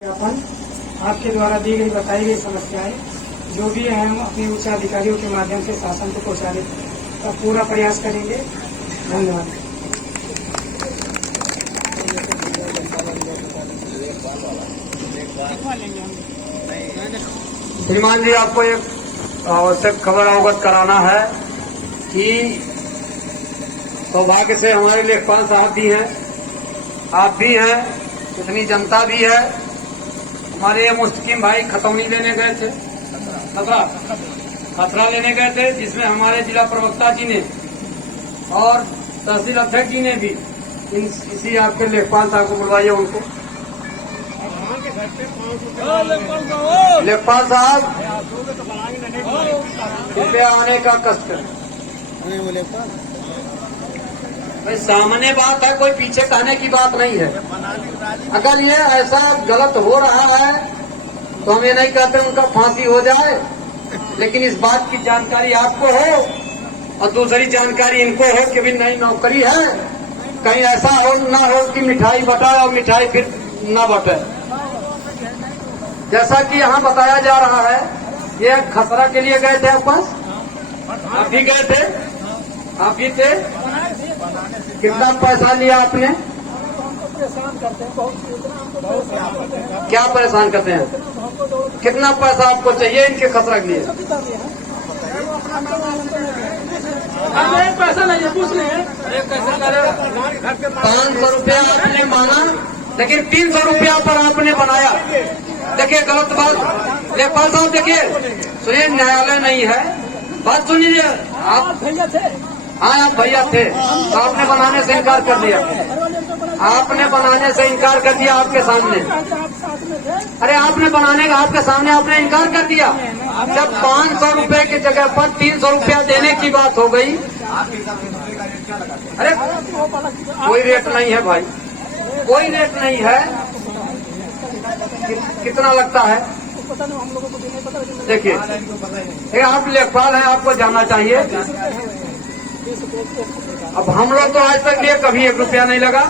अपन आपके द्वारा दी गई बताई गई समस्याएं जो भी है हम अपने उच्च अधिकारियों के माध्यम से शासन को पहुंचाने का पूरा प्रयास करेंगे। धन्यवाद। श्रीमान जी, आपको एक आवश्यक खबर अवगत कराना है कि सौभाग्य से हमारे लेखपाल साहब भी हैं, आप भी हैं, इतनी जनता भी है। हमारे ये मुस्तकीम भाई खतौनी लेने गए थे, खतरा लेने गए थे, जिसमें हमारे जिला प्रवक्ता जी ने और तहसील अध्यक्ष जी ने भी इसी आपके लेखपाल साहब को बुलवाइए। उनको लेखपाल साहब कृपया आने का कष्ट करें। भाई सामने बात है, कोई पीछे कहने की बात नहीं है। अगर ये ऐसा गलत हो रहा है तो हम ये नहीं कहते उनका फांसी हो जाए, लेकिन इस बात की जानकारी आपको हो और दूसरी जानकारी इनको हो कि भी नई नौकरी है, कहीं ऐसा हो ना हो कि मिठाई बटाए और मिठाई फिर न बटे। जैसा कि यहाँ बताया जा रहा है, ये खतरा के लिए गए थे, आप भी गए थे, आप भी थे। कितना पैसा लिया आपने? क्या परेशान करते हैं? कितना पैसा आपको चाहिए इनके खतरा के लिए? पैसा नहीं है, पूछ रहे हैं। 500 रुपया आपने मांगा, लेकिन 300 रुपया पर आपने बनाया। देखिए गलत बात। लेखपाल साहब देखिए, सुनिए, न्यायालय नहीं है, बात सुनिए। आप भैया थे? हाँ, आप भैया थे, तो आपने बनाने से इनकार कर दिया। आपने बनाने से इनकार कर दिया आपके सामने। अरे आपने बनाने का आपके सामने आपने इनकार कर दिया। जब 500 रुपए की जगह पर 300 रुपया देने की बात हो गई। अरे कोई रेट नहीं है भाई, कोई रेट नहीं है। कितना लगता है? देखिए, आप लेखपाल हैं, आपको जानना चाहिए। अब हम लोग तो आज तक लिए कभी 1 रुपया नहीं लगा।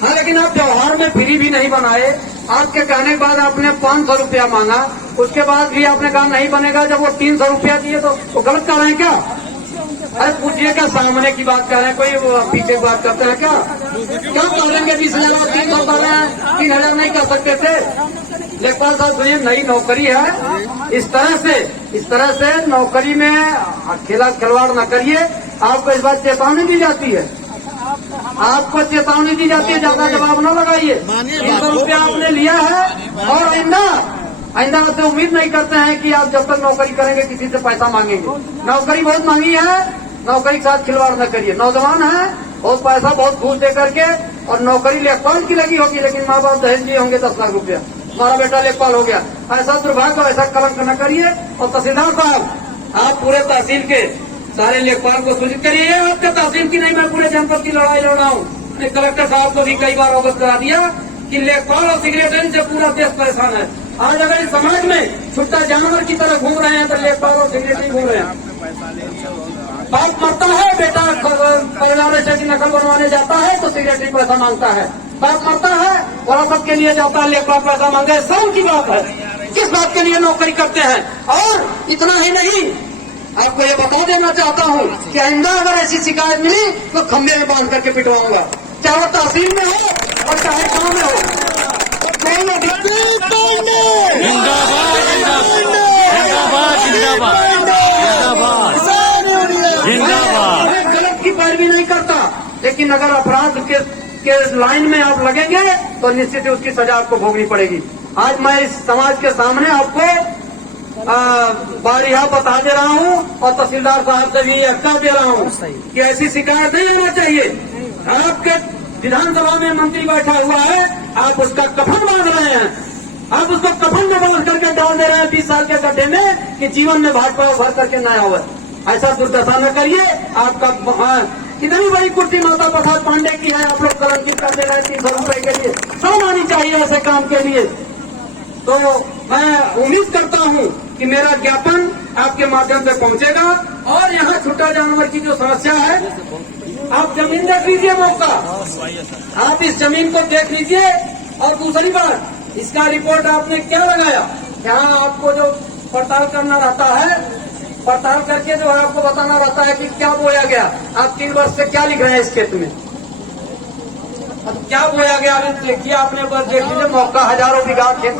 हाँ, लेकिन आप त्योहार में फ्री भी नहीं बनाए। आपके कहने के बाद आपने 500 रुपया मांगा, उसके बाद भी आपने कहा नहीं बनेगा। जब वो 300 रुपया दिए तो वो गलत कर रहे हैं क्या? अरे पूछिए, क्या सामने की बात कर रहे हैं, कोई पीछे की बात करते हैं क्या? क्या करेंगे? 20,000 300 कर रहे हैं, 3,000 नहीं कर सकते थे? लेखपाल साहब सुनिए, नई नौकरी है, इस तरह से नौकरी में खिलवाड़ न करिए। आपको इस बात चेतावनी दी जाती है, आपको चेतावनी दी जाती है, ज्यादा जवाब न लगाइए। 300 रुपया आपने लिया है और आइंदा से उम्मीद नहीं करते हैं कि आप जब तक नौकरी करेंगे किसी से पैसा मांगेंगे। नौकरी बहुत महंगी है, नौकरी के साथ खिलवाड़ न करिए। नौजवान है, बहुत पैसा बहुत घूस दे करके और नौकरी लेखपाल की लगी होगी, लेकिन माँ बाप दहेज दिए होंगे 10 लाख रुपया, हमारा बेटा लेखपाल हो गया। ऐसा दुर्भाग्य, ऐसा कलंक न करिए। और तहसीलदार साहब, आप पूरे तहसील के सारे लेखपाल को सूचित करिए। आपके तहसील की नहीं, मैं पूरे जनपद की लड़ाई लड़ रहा हूँ। कलेक्टर साहब को भी कई बार अवगत करा दिया कि लेखपाल और सेक्रेटरी से पूरा देश परेशान है। आज अगर इस समाज में छुट्टा जानवर की तरह घूम रहे हैं तो लेखपाल और सेक्रेटरी घूम रहे हैं। बाप मरता है, बेटा परिवार की नकल बनवाने जाता है तो सेक्रेटरी पैसा मांगता है। बाप मरता है, वरासत के लिए जाता है, लेखपाल पैसा मांगे। शर्म की बात है। किस बात के लिए नौकरी करते हैं? और इतना ही नहीं, आपको ये बता देना चाहता हूँ कि आइंदा अगर ऐसी शिकायत मिली तो खंभे में बांध करके पिटवाऊंगा, चाहे वो तहसील में हो और चाहे गांव में हो। गलत की पैरवी नहीं करता, लेकिन अगर अपराध के लाइन में आप लगेंगे तो निश्चित ही उसकी सजा आपको भोगनी पड़ेगी। आज मैं इस समाज के सामने आपको बारिया बता दे रहा हूँ और तहसीलदार साहब से भी कह दे रहा हूँ कि ऐसी शिकायत नहीं होना चाहिए। आपके विधानसभा में मंत्री बैठा हुआ है, आप उसका कफन बांध रहे हैं, आप उसको कफन में बांध करके डाल दे रहे हैं 20 साल के गड्ढे में कि जीवन में भाजपा भर करके न आवे। ऐसा दुर्दशा न करिए। आपका इतनी बड़ी कुर्सी माता प्रसाद पांडे की है, आप लोग कलंकित कर दे रहे हैं 300 रुपए के लिए। शर्म आनी चाहिए ऐसे काम के लिए। तो मैं उम्मीद करता हूँ कि मेरा ज्ञापन आपके माध्यम से पहुंचेगा। और यहाँ छुट्टा जानवर की जो समस्या है, आप जमीन देख लीजिए, मौका आप इस जमीन को देख लीजिए। और दूसरी बात, इसका रिपोर्ट आपने क्या लगाया? यहाँ आपको जो पड़ताल करना रहता है, पड़ताल करके जो है आपको बताना रहता है कि क्या बोया गया। आप 3 वर्ष से क्या लिख रहे हैं इस खेत में? अब क्या बोया गया अभी देखिए, आपने बस देख लीजिए, मौका हजारों बीघा खेत